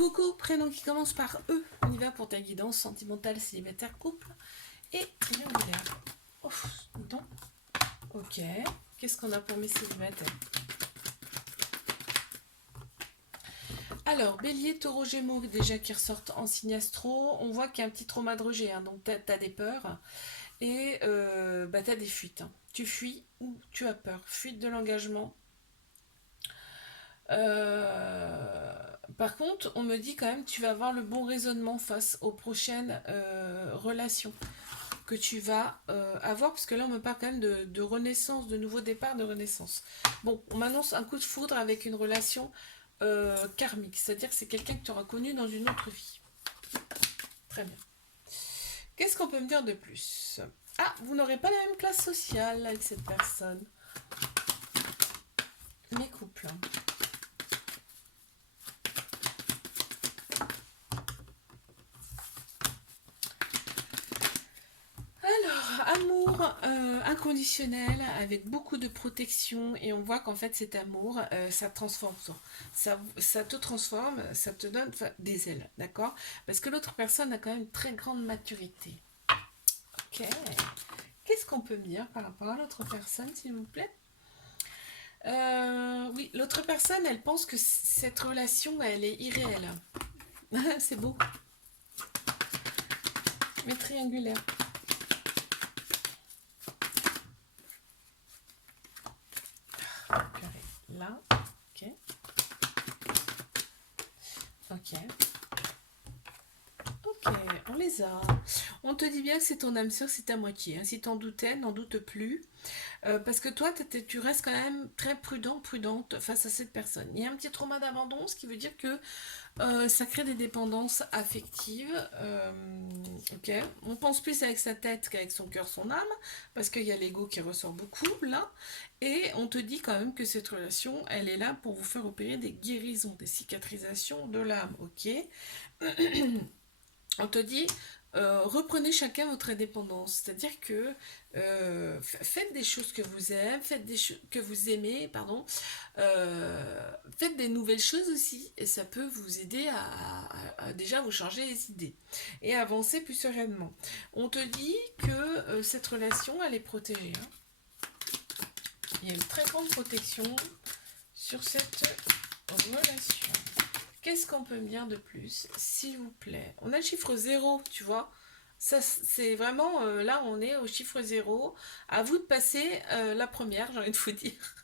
Coucou, prénom qui commence par E. On y va pour ta guidance sentimentale, célibataire, couple et triangulaire. Ouf, non. Ok. Qu'est-ce qu'on a pour mes célibataires? Alors, Bélier, Taureau, Gémeaux, déjà qui ressortent en signe astro. On voit qu'il y a un petit trauma de rejet, hein, donc t'as des peurs et t'as des fuites. Hein. Tu fuis ou tu as peur. Fuite de l'engagement. Par contre, on me dit quand même que tu vas avoir le bon raisonnement face aux prochaines relations que tu vas avoir, parce que là on me parle quand même de renaissance, de nouveau départ, de renaissance. Bon, on m'annonce un coup de foudre avec une relation karmique, c'est-à-dire que c'est quelqu'un que tu auras connu dans une autre vie. Très bien. Qu'est-ce qu'on peut me dire de plus? Ah, vous n'aurez pas la même classe sociale avec cette personne. Mes couples. Amour inconditionnel avec beaucoup de protection et on voit qu'en fait cet amour ça te transforme ça te transforme, ça te donne des ailes, d'accord, parce que l'autre personne a quand même une très grande maturité. Ok, qu'est-ce qu'on peut me dire par rapport à l'autre personne s'il vous plaît? Oui, l'autre personne elle pense que cette relation elle est irréelle. C'est beau, mais triangulaire. Là, ok. Ok. Ok, on les a. On te dit bien que c'est ton âme sœur, c'est ta moitié. Hein. Si t'en doutais, n'en doute plus. Parce que toi, tu restes quand même très prudente face à cette personne. Il y a un petit trauma d'abandon, ce qui veut dire que ça crée des dépendances affectives. Ok. On pense plus avec sa tête qu'avec son cœur, son âme, parce qu'il y a l'ego qui ressort beaucoup là. Et on te dit quand même que cette relation, elle est là pour vous faire opérer des guérisons, des cicatrisations de l'âme. Ok. On te dit reprenez chacun votre indépendance, c'est-à-dire que faites des choses que vous aimez, faites des choses que vous aimez, pardon, faites des nouvelles choses aussi, et ça peut vous aider à déjà vous changer les idées et à avancer plus sereinement. On te dit que cette relation, elle est protégée. Hein. Il y a une très grande protection sur cette relation. Qu'est-ce qu'on peut me dire de plus, s'il vous plaît? On a le chiffre 0, tu vois. Ça, c'est vraiment, là, on est au chiffre 0. À vous de passer la première, j'ai envie de vous dire.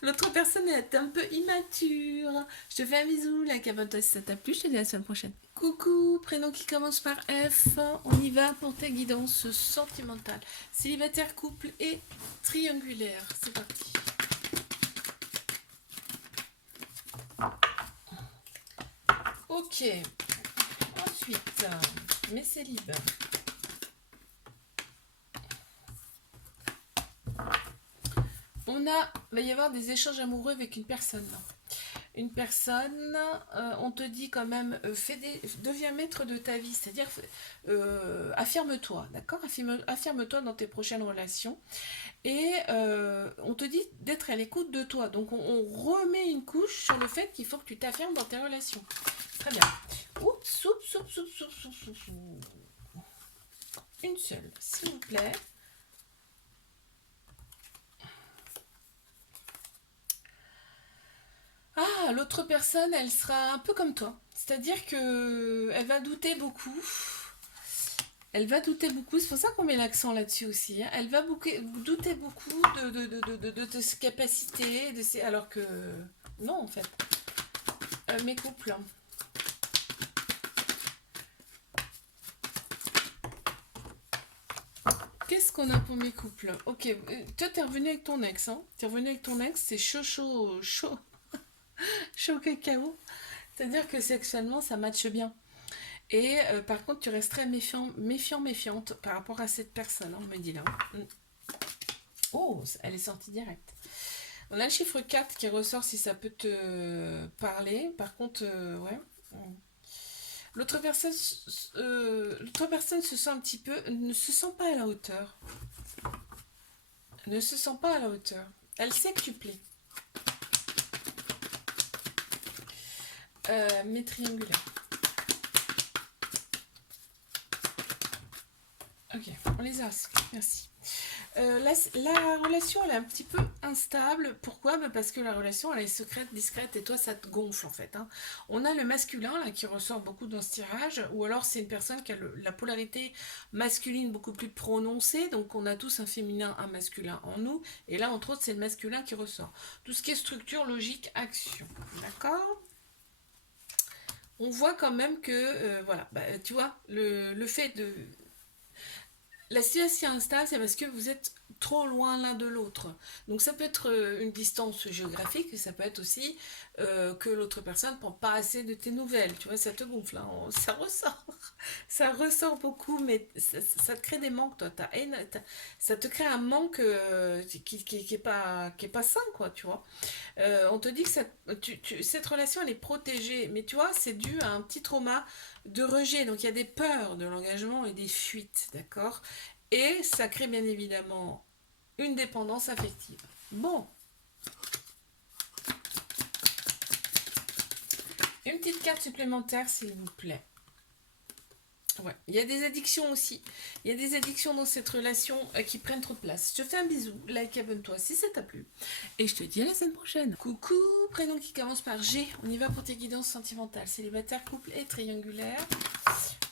L'autre personne est un peu immature. Je te fais un bisou, like, abonne-toi si ça t'a plu. Je te dis à la semaine prochaine. Coucou, prénom qui commence par F. On y va pour ta guidance sentimentale. Célibataire, couple et triangulaire. C'est parti. Ok. Ensuite, mes célibes. Va y avoir des échanges amoureux avec une personne. Une personne, on te dit quand même, deviens maître de ta vie, c'est-à-dire affirme-toi, d'accord, affirme-toi dans tes prochaines relations. Et on te dit d'être à l'écoute de toi. Donc on remet une couche sur le fait qu'il faut que tu t'affirmes dans tes relations. Très bien. Oups, oups, oups, oups, oups, oups, oups. Une seule, s'il vous plaît. Ah, l'autre personne, elle sera un peu comme toi. C'est-à-dire que elle va douter beaucoup. Elle va douter beaucoup, c'est pour ça qu'on met l'accent là-dessus aussi. Hein. Elle va douter beaucoup de ses capacités, alors que non en fait. Mes couples. Hein. Qu'est-ce qu'on a pour mes couples? Ok, toi t'es revenu avec ton ex. Hein. T'es revenu avec ton ex, c'est chaud, chaud, chaud, chaud cacao. C'est-à-dire que sexuellement ça matche bien. Et par contre, tu resterais méfiante par rapport à cette personne, hein, on me dit là. Oh, elle est sortie directe. On a le chiffre 4 qui ressort si ça peut te parler. Par contre, ouais. L'autre personne se sent un petit peu, ne se sent pas à la hauteur. Ne se sent pas à la hauteur. Elle sait que tu plais. mes triangulaires. Ok, on les a. Merci. La relation, elle est un petit peu instable. Pourquoi? Bah, parce que la relation, elle est secrète, discrète, et toi, ça te gonfle en fait, hein. On a le masculin là qui ressort beaucoup dans ce tirage, ou alors c'est une personne qui a la polarité masculine beaucoup plus prononcée. Donc on a tous un féminin, un masculin en nous, et là entre autres c'est le masculin qui ressort. Tout ce qui est structure, logique, action, d'accord? On voit quand même que voilà, bah, tu vois, le fait de la situation instable, c'est parce que vous êtes trop loin l'un de l'autre. Donc ça peut être une distance géographique, et ça peut être aussi que l'autre personne ne prend pas assez de tes nouvelles. Tu vois, ça te gonfle, hein, ça ressort. Ça ressort beaucoup, mais ça te crée des manques, toi. Ça te crée un manque qui est pas sain, quoi, tu vois. On te dit que cette relation, elle est protégée, mais tu vois, c'est dû à un petit trauma de rejet. Donc il y a des peurs de l'engagement et des fuites, d'accord? Et ça crée bien évidemment une dépendance affective. Bon, une petite carte supplémentaire, s'il vous plaît. Ouais, il y a des addictions aussi. Il y a des addictions dans cette relation qui prennent trop de place. Je te fais un bisou, like, abonne-toi si ça t'a plu. Et je te dis à la semaine prochaine. Coucou, prénom qui commence par G. On y va pour tes guidances sentimentales. Célibataire, couple et triangulaire.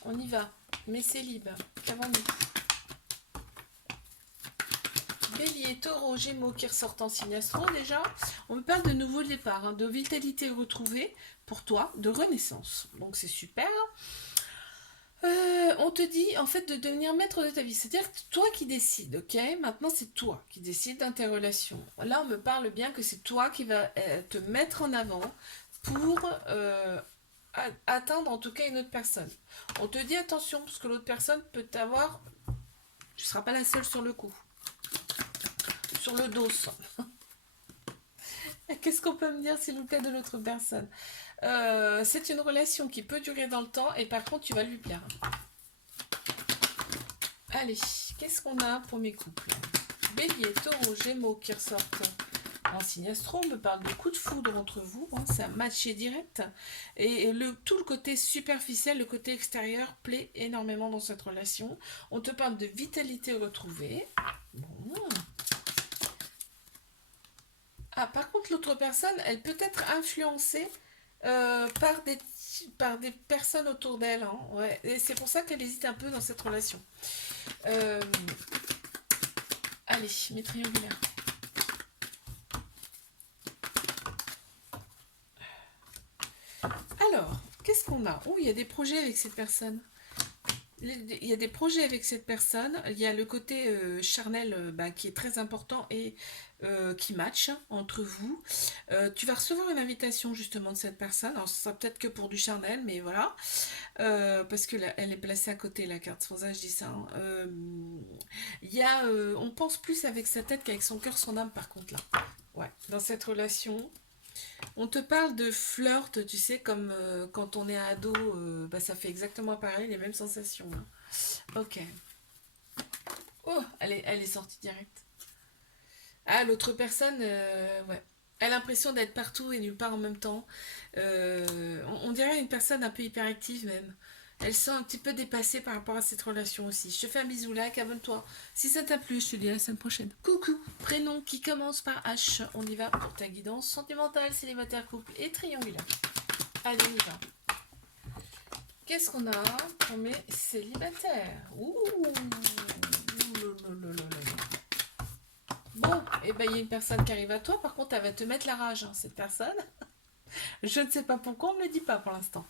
On y va. Mais célib, qu'avons-nous? Bélier, taureau, gémeaux qui ressortent en signe astro déjà. On me parle de nouveau départ, hein, de vitalité retrouvée pour toi, de renaissance. Donc c'est super. On te dit en fait de devenir maître de ta vie. C'est-à-dire toi qui décides, ok? Maintenant c'est toi qui décides dans tes relations. Là on me parle bien que c'est toi qui va te mettre en avant pour atteindre en tout cas une autre personne. On te dit attention parce que l'autre personne peut t'avoir... Tu ne seras pas la seule sur le coup. Sur le dos. Qu'est-ce qu'on peut me dire s'il vous plaît de l'autre personne? C'est une relation qui peut durer dans le temps et par contre tu vas lui plaire. Allez, qu'est-ce qu'on a pour mes couples? Bélier, taureau, gémeaux qui ressortent en signe astro, on me parle de coup de foudre entre vous, hein, c'est un match direct. Et tout le côté superficiel, le côté extérieur plaît énormément dans cette relation. On te parle de vitalité retrouvée. Bon. Ah, par contre, l'autre personne, elle peut être influencée par des personnes autour d'elle, hein, ouais. Et c'est pour ça qu'elle hésite un peu dans cette relation. Euh, Allez, mes triangulaires. Alors, qu'est-ce qu'on a? Oh, il y a des projets avec cette personne. Il y a des projets avec cette personne. Il y a le côté charnel bah, qui est très important et qui match entre vous. Tu vas recevoir une invitation justement de cette personne. Alors, ce sera peut-être que pour du charnel, mais voilà. Parce que elle est placée à côté, la carte. C'est pour ça que je dis ça, hein. Il y a, on pense plus avec sa tête qu'avec son cœur, son âme, par contre, là. Ouais, dans cette relation. On te parle de flirt, tu sais, comme quand on est ado, bah, ça fait exactement pareil, les mêmes sensations, hein. Ok. Oh, elle est sortie direct. Ah, l'autre personne, ouais. Elle a l'impression d'être partout et nulle part en même temps. On dirait une personne un peu hyperactive même. Elle se sent un petit peu dépassée par rapport à cette relation aussi. Je te fais un bisou, like, abonne-toi. Si ça t'a plu, je te dis à la semaine prochaine. Coucou, prénom qui commence par H. On y va pour ta guidance sentimentale, célibataire, couple et triangulaire. Allez, on y va. Qu'est-ce qu'on a pour mes célibataires? Ouh, bon, et ben il y a une personne qui arrive à toi, par contre elle va te mettre la rage, hein, cette personne. Je ne sais pas pourquoi, on ne me le dit pas pour l'instant.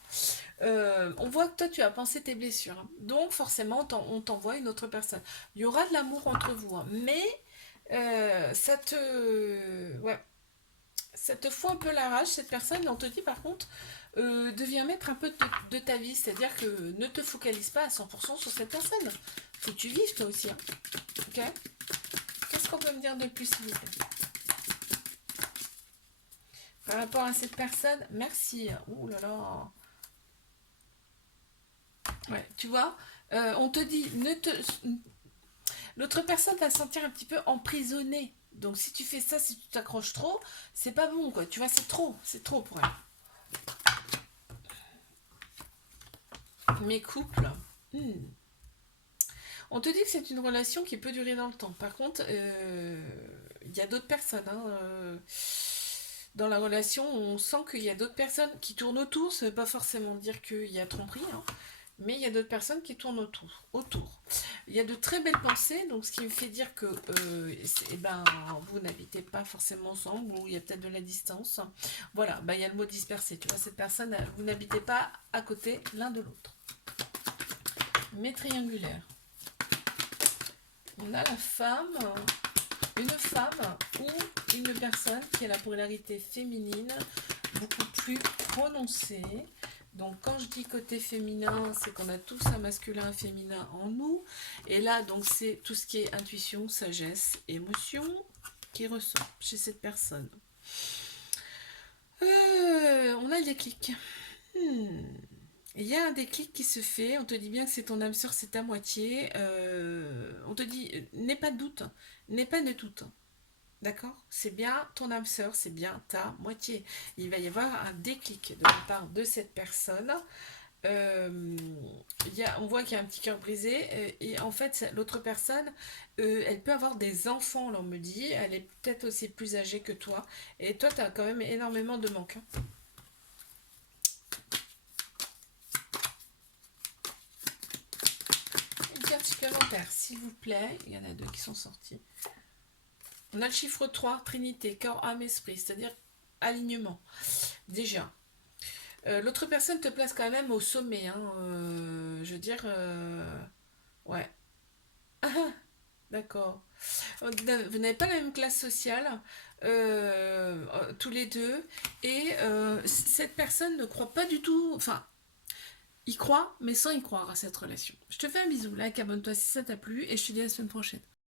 On voit que toi tu as pensé tes blessures, hein. Donc forcément on t'envoie une autre personne. Il y aura de l'amour entre vous, hein, mais ouais, ça te fout un peu la rage cette personne. Et on te dit par contre, deviens maître un peu de ta vie, c'est-à-dire que ne te focalise pas à 100% sur cette personne. Faut que tu vives toi aussi, hein. Ok? Qu'est-ce qu'on peut me dire de plus s'il vous plaît? Par rapport à cette personne, merci. Ouh là là. Ouais, tu vois, on te dit, l'autre personne va se sentir un petit peu emprisonnée. Donc si tu fais ça, si tu t'accroches trop, c'est pas bon quoi. Tu vois, c'est trop pour elle. Mes couples. Hmm. On te dit que c'est une relation qui peut durer dans le temps. Par contre, il y a d'autres personnes, hein, dans la relation, on sent qu'il y a d'autres personnes qui tournent autour. Ça ne veut pas forcément dire qu'il y a tromperie, hein, mais il y a d'autres personnes qui tournent autour. Il y a de très belles pensées, donc ce qui me fait dire que eh ben, vous n'habitez pas forcément ensemble, ou il y a peut-être de la distance. Voilà, ben, il y a le mot dispersé. Tu vois, cette personne, vous n'habitez pas à côté l'un de l'autre. Mais triangulaire. On a une femme ou une personne qui a la polarité féminine beaucoup plus prononcée. Donc quand je dis côté féminin, c'est qu'on a tous un masculin et un féminin en nous. Et là, donc c'est tout ce qui est intuition, sagesse, émotion qui ressort chez cette personne. On a le déclic. Il y a un déclic qui se fait, on te dit bien que c'est ton âme sœur, c'est ta moitié. On te dit, n'aie pas de doute, n'aie pas de doute. D'accord? C'est bien ton âme sœur, c'est bien ta moitié. Il va y avoir un déclic de la part de cette personne. On voit qu'il y a un petit cœur brisé. Et en fait, l'autre personne, elle peut avoir des enfants, là, on me dit. Elle est peut-être aussi plus âgée que toi. Et toi, tu as quand même énormément de manques, hein. Une carte supplémentaire, s'il vous plaît. Il y en a deux qui sont sortis. On a le chiffre 3, Trinité, corps, âme, esprit, c'est-à-dire alignement. Déjà. L'autre personne te place quand même au sommet, hein, je veux dire, ouais. D'accord. Vous n'avez pas la même classe sociale, tous les deux, et cette personne ne croit pas du tout, enfin, il croit, mais sans y croire à cette relation. Je te fais un bisou, like, abonne-toi si ça t'a plu, et je te dis à la semaine prochaine.